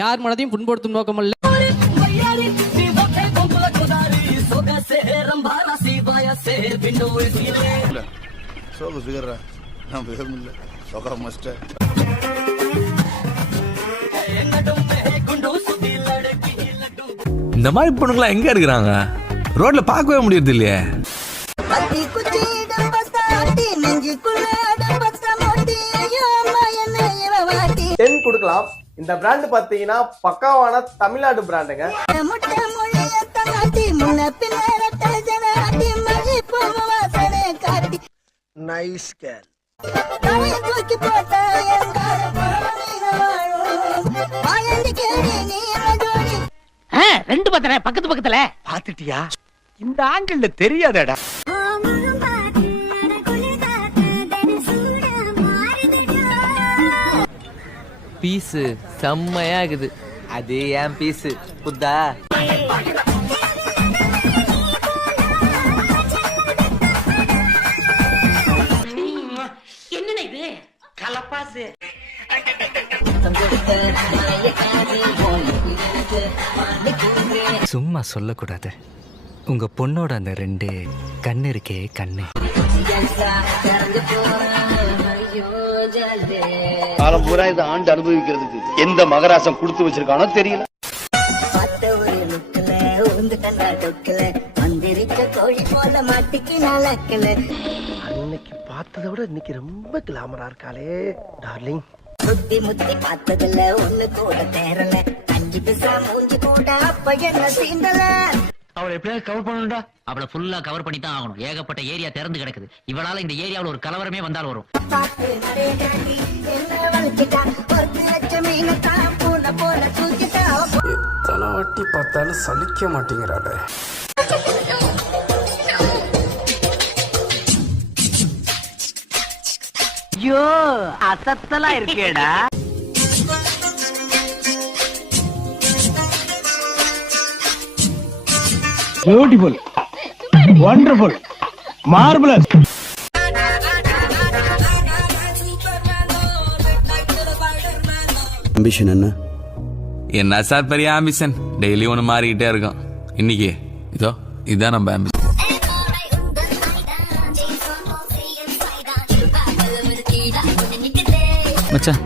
யார் மனதையும் புண்படுத்தும் நோக்கமல்ல. இந்த மாதிரி பொண்ணுங்களா எங்க இருக்கிறாங்க? ரோட்ல பார்க்கவே முடியறது இல்லையே. கொடுக்கலாம். இந்த பிராண்ட் பாத்தீங்கன்னா பக்காவான தமிழ்நாடு பிராண்டுங்க. Nice girl. ரெண்டு பத்திர பக்கத்து பக்கத்துல பாத்துட்டியா? இந்த ஆங்கிள் தெரியாதடா. பீஸு செம்மையா இருக்குது. அது ஏன் பீஸு புத்தா? என்ன இது கலப்பாசு? சும்மா சொல்லக்கூடாது. உங்க பொண்ணோட அந்த 2 கண்ணு இருக்கே கண்ணு. காலம் பூரா இதை ஆண்டு அனுபவிக்கிறதுக்கு எந்த மகராசம் கொடுத்து வச்சிருக்கானோ தெரியல. அன்னைக்கு பார்த்ததை விட இன்னைக்கு ரொம்ப கிளாமரா இருக்காளே டார்லிங். முத்தி முத்தி பார்த்ததுல ஒண்ணு கூட தேரல. 5 பைசா மூஞ்சி கூட அப்ப என்ன சீண்டல. அவளை எப்படியாவது கவர் பண்ணணும்டா. அவளை ஃபுல்லா கவர் பண்ணி தான் ஆகணும். ஏகப்பட்ட ஏரியா திறந்து கிடக்குது. இவளால இந்த ஏரியாவில் ஒரு கலவரமே வந்தால் வரும். எத்தனை வாட்டி பார்த்தாலும் சலிக்க மாட்டேங்கிறாளே. ஐயோ அசத்தலா இருக்கேடா. Beautiful, wonderful, marvellous. அம்பிஷன் என்ன? என்ன சார் பெரிய ஆம்பிஷன்? டெய்லி ஒன்று மாறிக்கிட்டே இருக்கும். இன்னைக்கு இதான் நம்ம ஆம்பிஷன். மச்சான்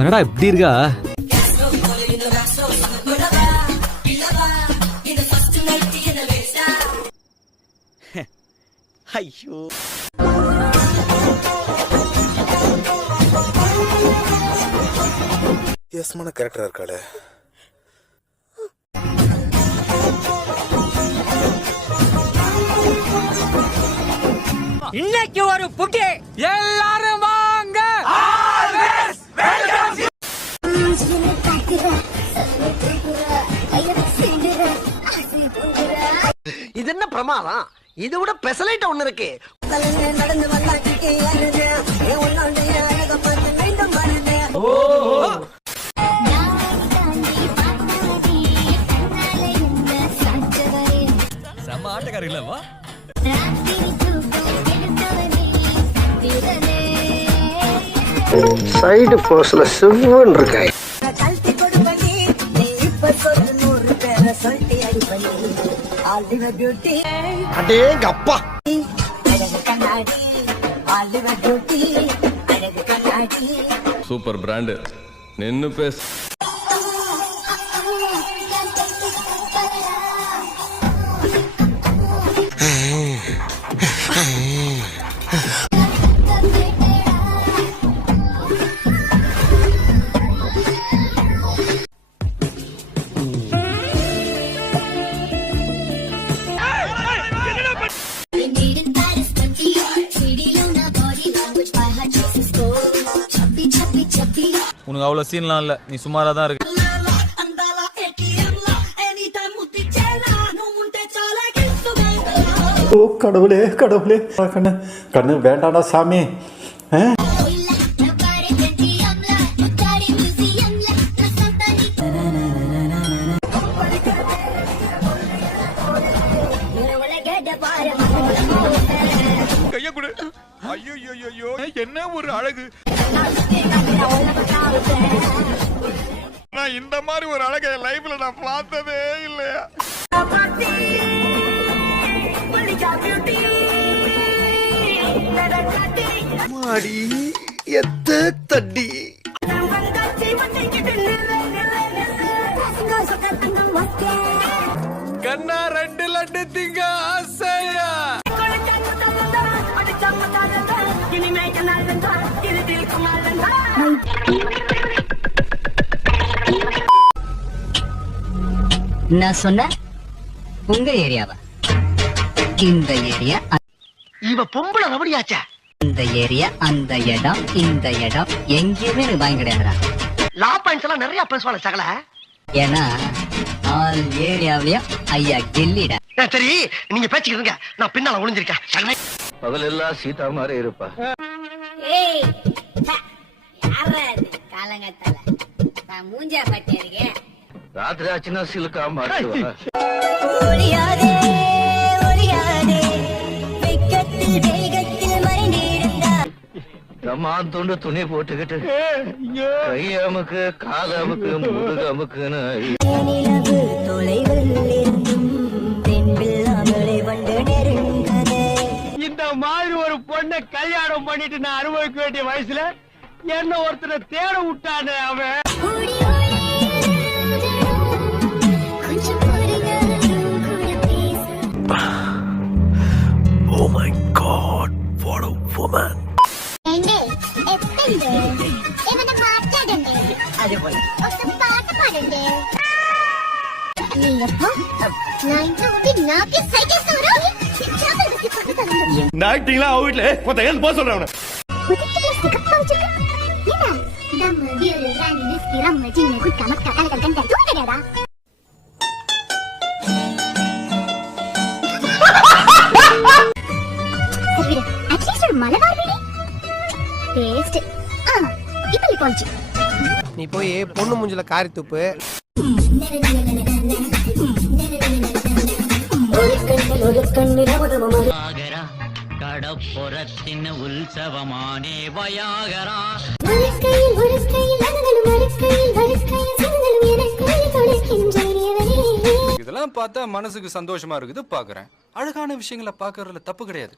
என்னடா இப்படி இருக்கா? ஐயோ வித்தியாசமான கேரக்டரா இருக்காளே. இன்னைக்கு ஒரு புட்டி எல்லாரும் வாங்க. இது என்ன பிரமாதம்? இது விட பெசலைட் ஒண்ணு இருக்கு. நடந்து செம்ம ஆட்டக்காரி இல்லவா? சைடு போஸ்ல சிவன் இருக்காய். அடேங்க அப்பா. Super brand. நின்னு பேசு. உனக்கு அவ்வளவு சீன்லாம் இல்ல. நீ சுமாரா தான் இருக்கு. ஓ கடவுளே கடவுளே. கண்ணு கண்ணு வேண்டாடா சாமி. கைய கொடு. ஐயோ என்ன ஒரு அழகு. இந்த மாதிரி ஒரு அழகை என் லைஃப்ல நான் பார்த்ததே இல்லையா. மாடி எத்த தண்ணி கண்ணா 2 லட்டு திங்க ஆசையா. நான் சொன்ன உங்க ஏரியாவா? இந்த ஏரியா இவ பொம்பளை ரவடியாச்சா? இந்த ஏரியா அந்த இடம் இந்த இடம் எங்கேயுமே எனக்கு பயம் கிடையாதுடா. லா பாயிண்ட்ஸ் எல்லாம் நிறைய பேசுவாங்க சகல. ஏன்னா ஆல் ஏரியாவிலயும் ஐயா கில்லிடா. சரி நீங்க பேச்சுக்கிறீங்க, நான் பின்னால ஒளிஞ்சிருக்கேன். பகலெல்லாம் சீதா மாதிரி இருப்பா. ஏய் யாரா இது காலங்கத்தால நான் மூஞ்சா பட்டி இருக்கேன். ராத்திரி ஆச்சுன்னா சிலுக்கா மாட்டுவா. ஒளியாதே ஒளியாதே வெக்கத்தில் வேகத்தில் மறைந்திருந்தா நம்ம துண்டு துணி போட்டுக்கிட்டு கையமுக்கு காதமுக்கு முதுகமுக்குன்னு நிலவு தொலைவில் இருந்தும் தென் வெள்ளாமலை வண்டு நெருங்கதே. இந்த மாதிரி ஒரு பொண்ணை கல்யாணம் பண்ணிட்டு நான் அனுபவிக்க வேண்டிய வயசுல என்ன ஒருத்தனை தேட விட்டானே அவன். கொஞ்சம் பாருங்க கூட பேச. Oh my God, what a woman. நாட்டிங்களா அவ வீட்டுல கொஞ்சம் எழுந்து போக சொல்றேன். நீ போய் பொண்ணு மூஞ்சில காரி துப்பு. ஆகரா கடப்புறத்தின் உற்சவமானே வயாகரா. இதெல்லாம் பார்த்தா மனசுக்கு சந்தோஷமா இருக்குது பாக்குறேன். அழகான விஷயங்களை பாக்குறதுல தப்பு கிடையாது.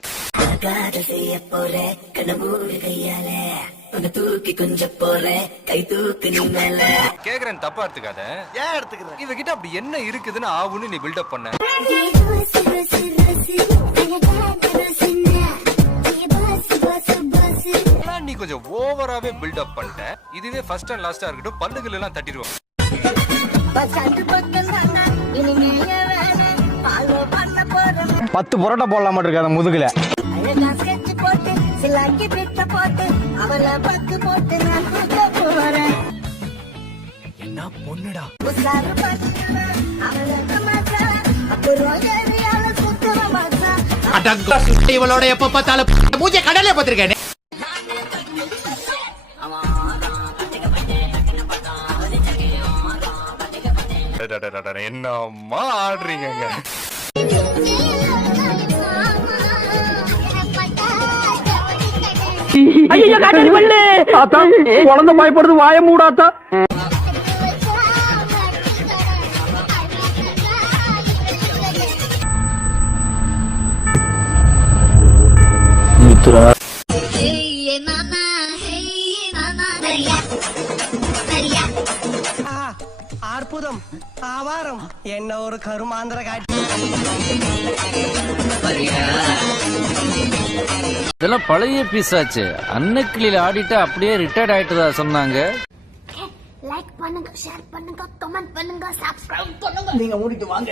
கேக்குறேன் தப்பா எடுத்துக்காத. ஏன் எடுத்துக்கிறேன்? இவகிட்ட அப்படி என்ன இருக்குதுன்னு ஆவுன்னு நீ பில்டப் பண்ண. நீ கொஞ்சம் ஓவராவே பில்டப் பண்ணிட்ட. இதுவே ஃபர்ஸ்ட் அண்ட் லாஸ்டா இருக்கட்டும், பல்லுகள் எல்லாம் தட்டிடுவோம். பத்து புரோட்டா போடலாம் மட்டும் இருக்காது முதுகுல. என்ன பொண்ணுடா. இவளோட எப்ப பார்த்தாலும் மூஞ்ச கடலே பார்த்திருக்கேன். என்னம்மா ஆடுறீங்க? குழந்தை பயப்படுது, வாய மூடாத்தா. அற்புதம், ஆவாரம், என்ன ஒரு கருமாந்திர காட்சி. இதெல்லாம் பழைய பீஸ் ஆச்சு. அன்னக்கிளியில ஆடிட்டு அப்படியே ரிட்டையர்ட் ஆயிட்டதா சொன்னாங்க. லைக் பண்ணுங்க, ஷேர் பண்ணுங்க, கமெண்ட் பண்ணுங்க, சப்ஸ்கிரைப் பண்ணுங்க. நீங்க மூடிட்டு வாங்க.